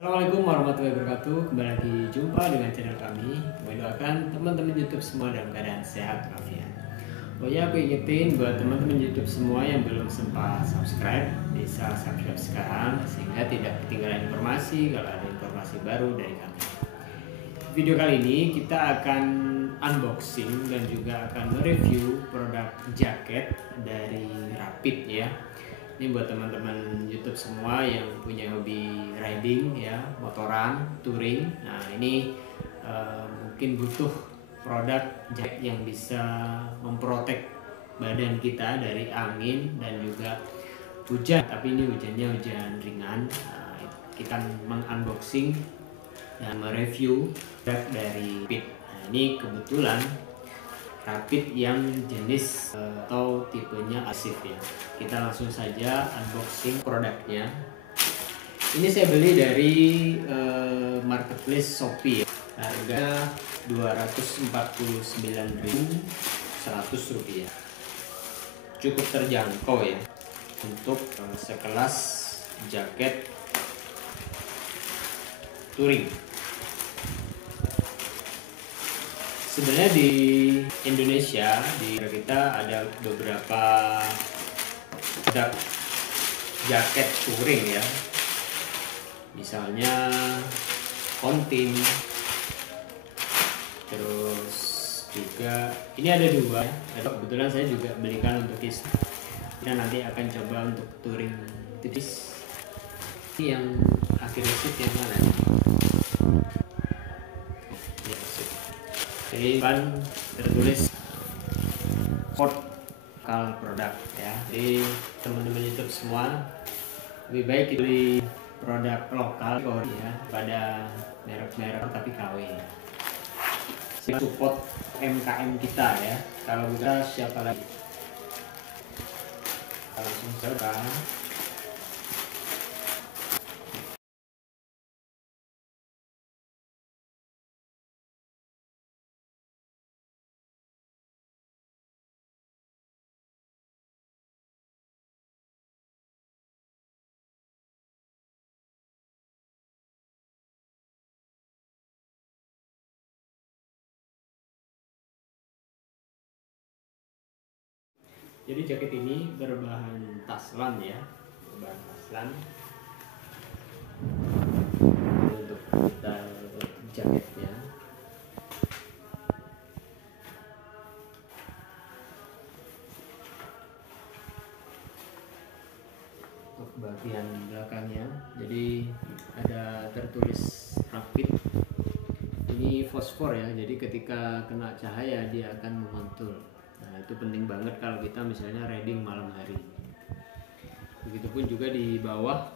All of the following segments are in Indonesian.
Assalamualaikum warahmatullahi wabarakatuh. Kembali lagi jumpa dengan channel kami. Kami doakan teman-teman YouTube semua dalam keadaan sehat walafiat. Oh ya, aku ingetin buat teman-teman YouTube semua yang belum sempat subscribe, bisa subscribe sekarang sehingga tidak ketinggalan informasi kalau ada informasi baru dari kami. Video kali ini kita akan unboxing dan juga akan mereview produk jaket dari Rapid ya. Ini buat teman-teman YouTube semua yang punya hobi riding ya, motoran, touring. Nah ini mungkin butuh produk jaket yang bisa memprotek badan kita dari angin dan juga hujan. Tapi ini hujannya hujan ringan. Nah, kita mengunboxing dan mereview produk dari Rapid. Nah ini kebetulan Rapid yang jenis atau tipenya asif ya. Kita langsung saja unboxing produknya. Ini saya beli dari marketplace Shopee ya. Harga Rp249.100. Cukup terjangkau ya untuk sekelas jaket touring. Sebenarnya di Indonesia di kita ada beberapa produk jaket touring ya, misalnya Kontin, terus juga ini ada dua ya. Kebetulan saya juga belikan untuk istri. Kita nanti akan coba untuk touring tipis. Ini yang agresif yang mana nih? Jadi kan tertulis code lokal produk ya. Jadi teman-teman YouTube semua lebih baik beli produk lokal ya pada merek-merek tapi KW. Support MKM kita ya. Kalau kita siapa lagi? Kita langsung coba. Jadi jaket ini berbahan taslan ya, berbahan taslan. Untuk detail jaketnya, untuk bagian belakangnya, jadi ada tertulis Rapid. Ini fosfor ya, jadi ketika kena cahaya dia akan memantul. Nah itu penting banget kalau kita misalnya riding malam hari. Begitupun juga di bawah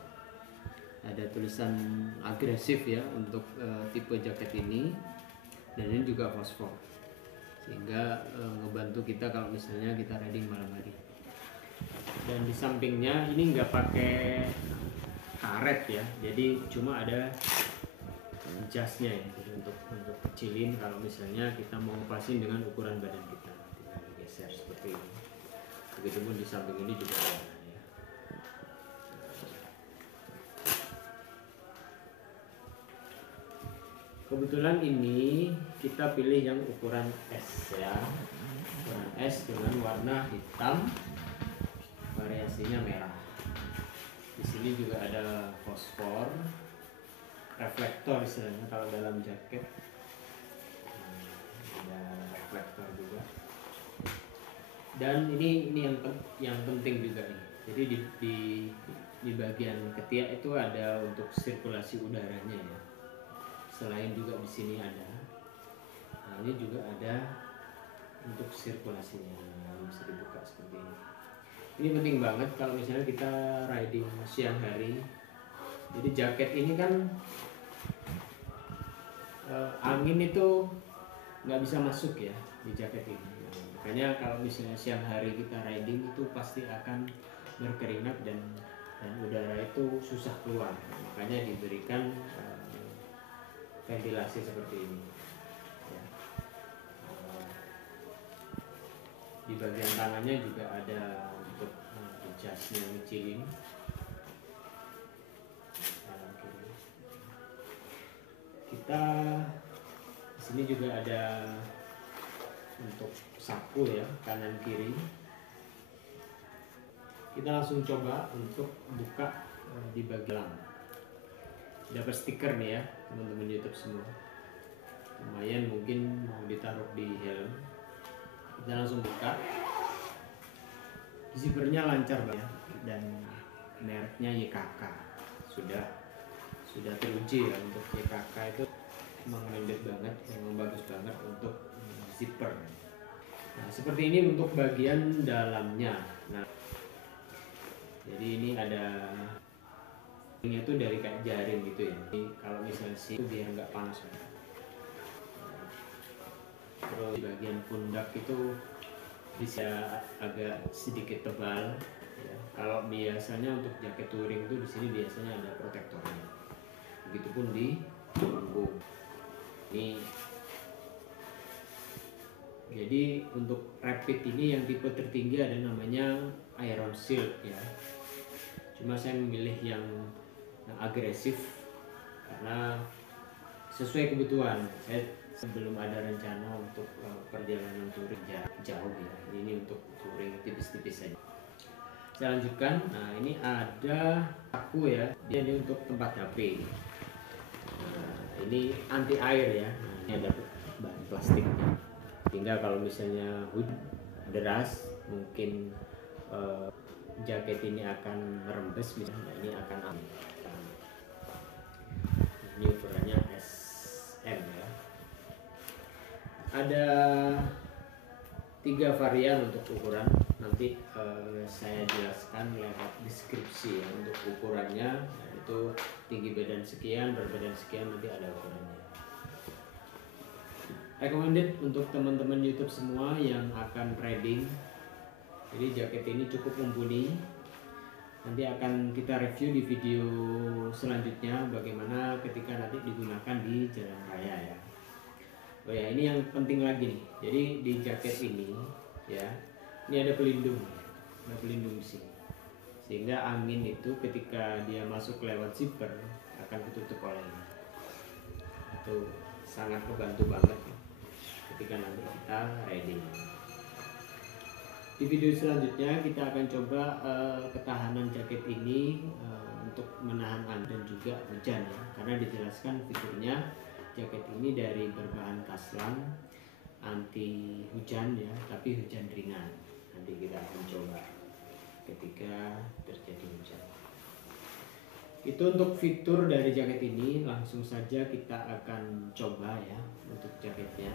ada tulisan agresif ya untuk tipe jaket ini, dan ini juga fosfor sehingga ngebantu kita kalau misalnya kita riding malam hari. Dan di sampingnya ini nggak pakai karet ya, jadi cuma ada jasnya ya, jadi untuk kecilin kalau misalnya kita mau pasin dengan ukuran badan kita, tinggal geser seperti ini. Begitupun di samping ini juga ada ya. Kebetulan ini kita pilih yang ukuran S ya, ukuran S dengan warna hitam, variasinya merah. Di sini juga ada fosfor, reflektor istilahnya kalau dalam jaket. Ada reflektor juga. Dan ini yang penting juga nih. Jadi di bagian ketiak itu ada untuk sirkulasi udaranya ya. Selain juga di sini ada. Nah, ini juga ada untuk sirkulasinya. Nah, bisa dibuka seperti ini. Ini penting banget kalau misalnya kita riding siang hari. Jadi jaket ini kan angin itu nggak bisa masuk ya di jaket ini. Nah, makanya kalau misalnya siang hari kita riding itu pasti akan berkeringat dan udara itu susah keluar. Makanya diberikan ventilasi seperti ini. Ya. Di bagian tangannya juga ada untuk jasnya ngecilin. Kita di sini juga ada untuk saku ya, kanan kiri. Kita langsung coba untuk buka di bagian dapat stiker nih ya teman-teman YouTube semua. Lumayan, mungkin mau ditaruh di helm. Kita langsung buka. Zippernya lancar banget dan mereknya YKK. Sudah teruji ya, untuk YKK itu memang lembek banget, memang bagus banget untuk zipper. Nah, seperti ini untuk bagian dalamnya. Nah, jadi ini ada ini itu dari kayak jaring gitu ya. Jadi, kalau misalnya sih biar nggak panas. Terus di bagian pundak itu bisa agak sedikit tebal. Ya. Kalau biasanya untuk jaket touring itu di sini biasanya ada protektornya. Begitupun di punggung. Ini jadi untuk rapid ini yang tipe tertinggi ada namanya Iron Shield ya. Cuma saya memilih yang agresif karena sesuai kebutuhan. Saya sebelum ada rencana untuk perjalanan touring jauh ya. Ini untuk touring tipis-tipis saja. Saya lanjutkan. Nah, ini ada saku ya. Dia ini untuk tempat HP. Nah, ini anti air ya. Nah, ini ada bahan plastiknya. Sehingga kalau misalnya hujan deras, mungkin jaket ini akan merembes, misalnya ini akan aman. Ini ukurannya SM ya. Ada 3 varian untuk ukuran. Nanti saya jelaskan lewat deskripsi ya. Untuk ukurannya itu tinggi badan sekian, berat badan sekian, nanti ada ukurannya. Recommended untuk teman-teman YouTube semua yang akan riding. Jadi jaket ini cukup mumpuni. Nanti akan kita review di video selanjutnya bagaimana ketika nanti digunakan di jalan raya ya. Oh ya, ini yang penting lagi nih. Jadi di jaket ini ya, ini ada pelindung di sini. Sehingga angin itu ketika dia masuk lewat zipper akan ditutup olehnya. Itu sangat membantu banget ketika nanti kita riding. Di video selanjutnya kita akan coba ketahanan jaket ini untuk menahan angin dan juga hujan ya. Karena dijelaskan fiturnya jaket ini dari berbahan kaslang anti hujan ya, tapi hujan ringan. Nanti kita akan coba ketika terjadi hujan. Itu untuk fitur dari jaket ini. Langsung saja kita akan coba ya untuk jaketnya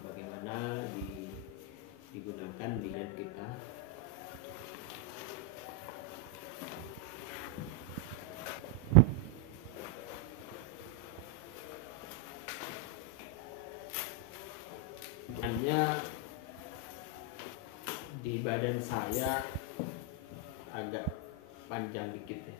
bagaimana digunakan di hand kita. Hanya di badan saya agak panjang dikit ya.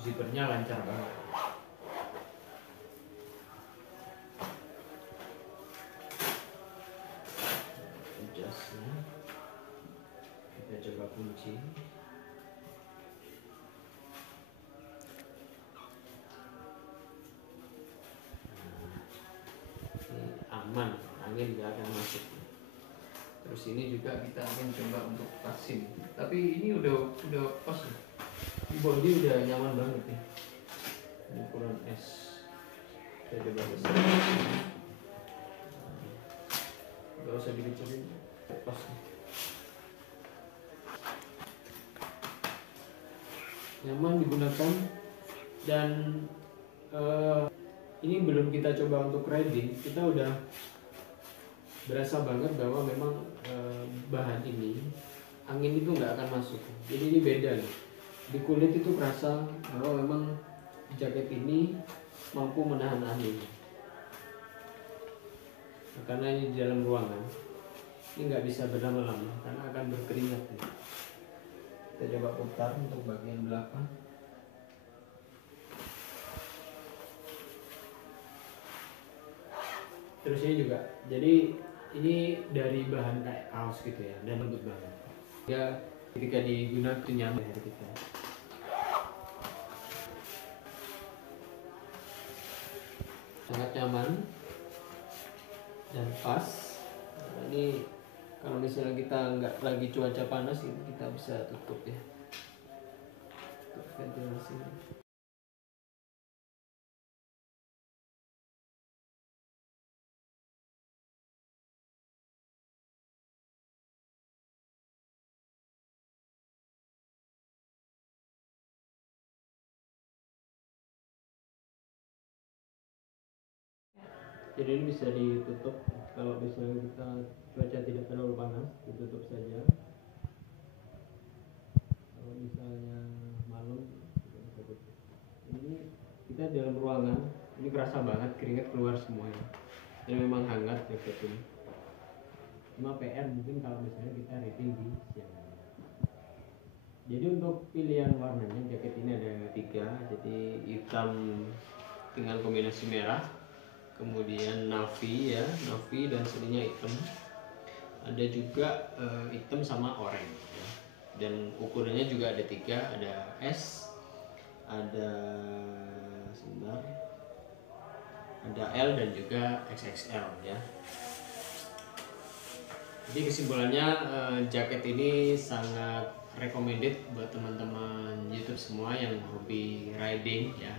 Zippernya lancar banget. Jasnya kita coba kunci. Aman, angin nggak akan masuk. Terus ini juga kita akan coba untuk pasin. Tapi ini udah pas. Di body udah nyaman banget nih. Ini ukuran S. Saya coba besar. Gak usah dikecilin, pas. Nyaman digunakan dan ini belum kita coba untuk riding, kita udah berasa banget bahwa memang bahan ini angin itu nggak akan masuk. Jadi ini beda nih. Di kulit itu kerasa bahwa memang jaket ini mampu menahan angin. Nah, karena ini di dalam ruangan, ini nggak bisa berlama-lama karena akan berkeringat nih. Kita coba putar untuk bagian belakang. Terus ini juga, jadi ini dari bahan kayak kaos gitu ya, dan lembut banget. Ya ketika digunakan itu nyaman dari kita. Sangat nyaman dan pas. Nah, ini kalau misalnya kita nggak lagi cuaca panas ini kita bisa tutup ya, tutup ventilasi. Jadi ini bisa ditutup kalau misalnya kita cuaca tidak terlalu panas, ditutup saja. Kalau misalnya malam kita bisa tutup. Ini kita dalam ruangan, ini kerasa banget keringat keluar semuanya. Dan memang hangat jaket ini. Cuma PR mungkin kalau misalnya kita reading di siang hari. Jadi untuk pilihan warnanya jaket ini ada 3, jadi hitam dengan kombinasi merah, kemudian navy ya, navy dan sininya hitam, ada juga hitam sama oranye ya. Dan ukurannya juga ada 3, ada S, ada sebentar, ada L dan juga XXL ya. Jadi kesimpulannya jaket ini sangat recommended buat teman-teman YouTube semua yang hobi riding ya,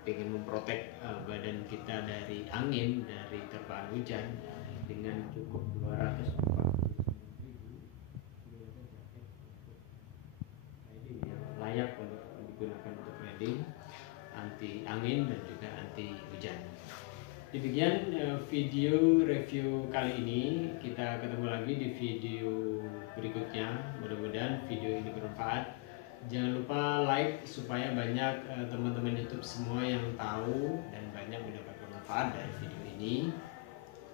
pengen memprotek badan kita dari angin, dari terpaan hujan ya, dengan cukup 249.000 jaket riding yang layak untuk digunakan untuk riding, anti angin dan juga anti hujan. Demikian video review kali ini. Kita ketemu lagi di video berikutnya. Mudah-mudahan video ini bermanfaat. Jangan lupa like supaya banyak teman-teman YouTube semua yang tahu dan banyak mendapatkan manfaat dari video ini.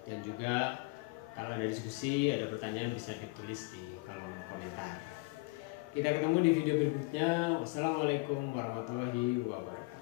Dan juga kalau ada diskusi, ada pertanyaan bisa ditulis di kolom komentar. Kita ketemu di video berikutnya. Wassalamualaikum warahmatullahi wabarakatuh.